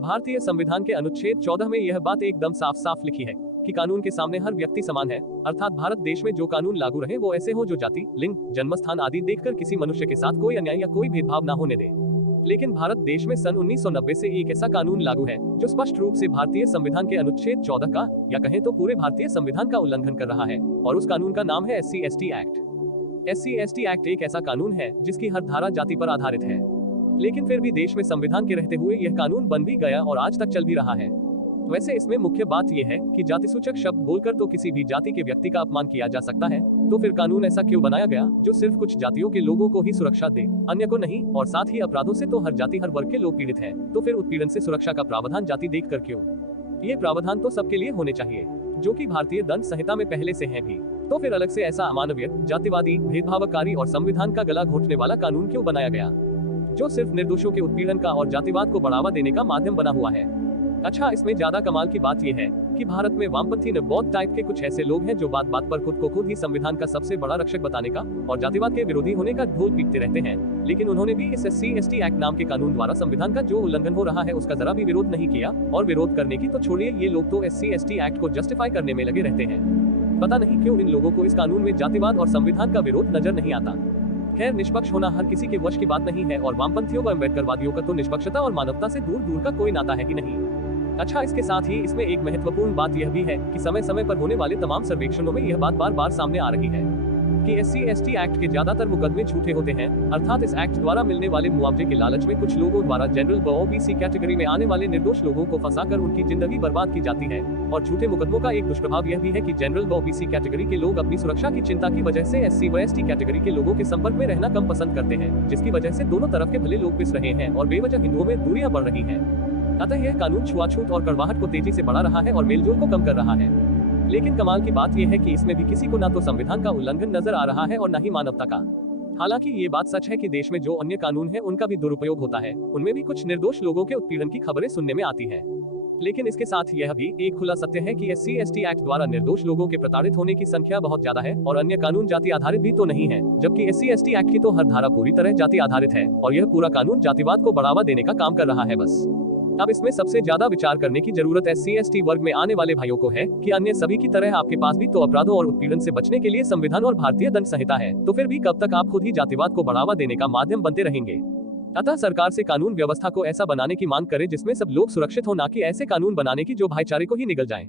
भारतीय संविधान के अनुच्छेद 14 में यह बात एकदम साफ साफ लिखी है कि कानून के सामने हर व्यक्ति समान है। अर्थात भारत देश में जो कानून लागू रहे वो ऐसे हो जो जाति, लिंग, जन्मस्थान आदि देखकर किसी मनुष्य के साथ कोई अन्याय या कोई भेदभाव न होने दे। लेकिन भारत देश में सन 1990 से एक ऐसा कानून लागू है जो स्पष्ट रूप से भारतीय संविधान के अनुच्छेद 14 का, या कहें तो पूरे भारतीय संविधान का उल्लंघन कर रहा है, और उस कानून का नाम है SC/ST एक्ट। SC/ST एक्ट एक ऐसा कानून है जिसकी हर धारा जाति पर आधारित है, लेकिन फिर भी देश में संविधान के रहते हुए यह कानून बन भी गया और आज तक चल भी रहा है। वैसे इसमें मुख्य बात यह है कि जातिसूचक शब्द बोलकर तो किसी भी जाति के व्यक्ति का अपमान किया जा सकता है, तो फिर कानून ऐसा क्यों बनाया गया जो सिर्फ कुछ जातियों के लोगों को ही सुरक्षा दे, अन्य को नहीं? और साथ ही अपराधों से तो हर जाति हर वर्ग के लोग पीड़ित हैं, तो फिर उत्पीड़न से सुरक्षा का प्रावधान जाति देखकर क्यों? ये प्रावधान तो सबके लिए होने चाहिए, जो कि भारतीय दंड संहिता में पहले से है भी। तो फिर अलग से ऐसा अमानवीय, जातिवादी, भेदभावकारी और संविधान का गला घोटने वाला कानून क्यों बनाया गया, जो सिर्फ निर्दोषों के उत्पीड़न का और जातिवाद को बढ़ावा देने का माध्यम बना हुआ है? अच्छा, इसमें ज्यादा कमाल की बात यह है कि भारत में वामपंथी बौद्ध टाइप के कुछ ऐसे लोग हैं जो बात बात पर खुद को खुद ही संविधान का सबसे बड़ा रक्षक बताने का और जातिवाद के विरोधी होने का ढोल पीटते रहते हैं, लेकिन उन्होंने भी इस SC/ST एक्ट नाम के कानून द्वारा संविधान का जो उल्लंघन हो रहा है उसका जरा भी विरोध नहीं किया। और विरोध करने की तो छोड़िए, ये लोग तो SC/ST एक्ट को जस्टिफाई करने में लगे रहते हैं। पता नहीं क्यों इन लोगों को इस कानून में जातिवाद और संविधान का विरोध नजर नहीं आता। खैर, निष्पक्ष होना हर किसी के वश की बात नहीं है, और वामपंथियों व अम्बेडकरवादियों का तो निष्पक्षता और मानवता से दूर दूर का कोई नाता है ही नहीं। अच्छा, इसके साथ ही इसमें एक महत्वपूर्ण बात यह भी है कि समय समय पर होने वाले तमाम सर्वेक्षणों में यह बात बार बार सामने आ रही है कि SC/ST एक्ट के ज्यादातर मुकदमे झूठे होते हैं। अर्थात इस एक्ट द्वारा मिलने वाले मुआवजे के लालच में कुछ लोगों द्वारा जनरल व OBC कैटेगरी में आने वाले निर्दोष लोगों को फंसाकर उनकी जिंदगी बर्बाद की जाती है। और झूठे मुकदमों का एक दुष्प्रभाव यह भी है कि जनरल व OBC कैटेगरी के लोग अपनी सुरक्षा की चिंता की वजह से SC व ST कैटेगरी के लोगों के संपर्क में रहना कम पसंद करते हैं, जिसकी वजह से दोनों तरफ के भले लोग पिस रहे हैं और बेवजह हिंदुओं में दूरियां बढ़ रही हैं। अतः यह कानून छुआछूत और कड़वाहट को तेजी से बढ़ा रहा है और मेलजोल को कम कर रहा है। लेकिन कमाल की बात यह है कि इसमें भी किसी को ना तो संविधान का उल्लंघन नजर आ रहा है और न ही मानवता का। हालांकि ये बात सच है कि देश में जो अन्य कानून है उनका भी दुरुपयोग होता है, उनमें भी कुछ निर्दोष लोगों के उत्पीड़न की खबरें सुनने में आती है। लेकिन इसके साथ यह भी एक खुला सत्य है कि SC/ST एक्ट द्वारा निर्दोष लोगों के प्रताड़ित होने की संख्या बहुत ज्यादा है, और अन्य कानून जाति आधारित भी तो नहीं है, जबकि SC/ST एक्ट की तो हर धारा पूरी तरह जाति आधारित है, और यह पूरा कानून जातिवाद को बढ़ावा देने का काम कर रहा है बस। अब इसमें सबसे ज्यादा विचार करने की जरूरत SC/ST वर्ग में आने वाले भाइयों को है कि अन्य सभी की तरह आपके पास भी तो अपराधों और उत्पीड़न से बचने के लिए संविधान और भारतीय दंड संहिता है, तो फिर भी कब तक आप खुद ही जातिवाद को बढ़ावा देने का माध्यम बनते रहेंगे? अतः सरकार से कानून व्यवस्था को ऐसा बनाने की मांग करे जिसमें सब लोग सुरक्षित हो, ना कि ऐसे कानून बनाने की जो भाईचारे को ही निगल जाए।